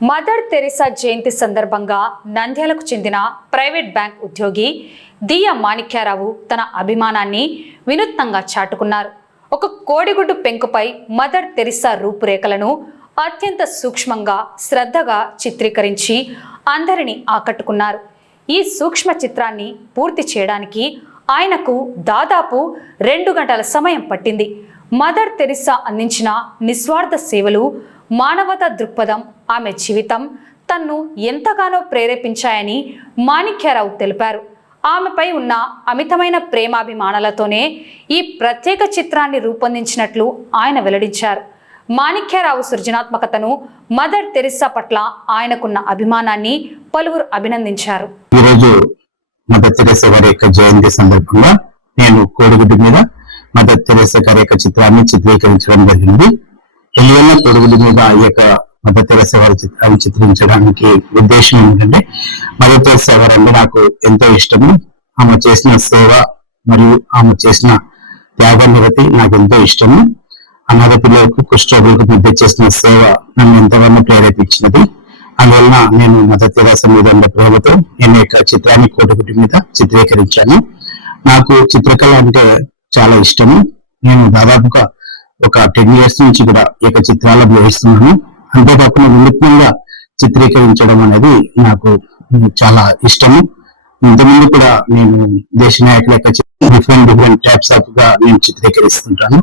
Mother Teresa జయంతి సందర్భంగా నంద్యాలకు చెందిన ప్రైవేట్ బ్యాంక్ ఉద్యోగి దియ్య మాణిక్యారావు తన అభిమానాన్ని వినూత్నంగా చాటుకున్నారు. ఒక కోడిగుడ్డు పెంకుపై మదర్ తెరిసా రూపురేఖలను అత్యంత సూక్ష్మంగా శ్రద్ధగా చిత్రీకరించి అందరినీ ఆకట్టుకున్నారు. ఈ సూక్ష్మ చిత్రాన్ని పూర్తి చేయడానికి ఆయనకు దాదాపు 2 గంటల సమయం పట్టింది. మదర్ తెరిసా అందించిన నిస్వార్థ సేవలు, మానవతా దృక్పథం, ఆమె జీవితం తన్ను ఎంతగానో ప్రేరేపించాయని మాణిక్యారావు తెలిపారు. ఆమెపై ఉన్న అమితమైన ప్రేమాభిమానాలతోనే ఈ ప్రత్యేక చిత్రాన్ని రూపొందించినట్లు ఆయన వెల్లడించారు. మాణిక్యారావు సృజనాత్మకతను, మదర్ తెరిసా పట్ల ఆయనకున్న అభిమానాన్ని పలువురు అభినందించారు. ఈరోజు మదర్ తెరిసా గారి యొక్క జయంతి సందర్భంగా నేను కోడిగుడ్డు మీద మదర్ తెరిసా గారి యొక్క చిత్రాన్ని చిత్రీకరించడం జరిగింది. ఎల్లువల్ల కోడిగుడ్డు మీద ఈ యొక్క మదర్ తెరిసా గారి చిత్రాన్ని చిత్రించడానికి ఉద్దేశం ఏంటంటే, మదర్ తెరిసా గారు అంటే నాకు ఎంతో ఇష్టము. ఆమె చేసిన సేవ మరియు ఆమె చేసిన త్యాగ నిరతి నాకు ఎంతో ఇష్టము. అనాథ పిల్లలకు, కుష్ఠరోగులకు మధ్య చేసిన సేవ నన్ను ఎంతగానో ప్రేరేపించినది. అందువలన నేను మదర్ తెరిసా మీద ఉన్న ప్రేమతో నేను యొక్క చిత్రాన్ని కోడిగుడ్డు మీద చిత్రీకరించాను. నాకు చిత్రకళ అంటే చాలా ఇష్టము. నేను దాదాపుగా ఒక 10 years నుంచి కూడా ఈ యొక్క చిత్రాలను వేస్తున్నాను. అంతేకాకుండా వినూత్నంగా చిత్రీకరించడం అనేది నాకు చాలా ఇష్టము. ఇంతకుముందు కూడా నేను దేశ నాయకుల యొక్క డిఫరెంట్ టైప్స్ ఆఫ్ గా నేను చిత్రీకరిస్తుంటాను.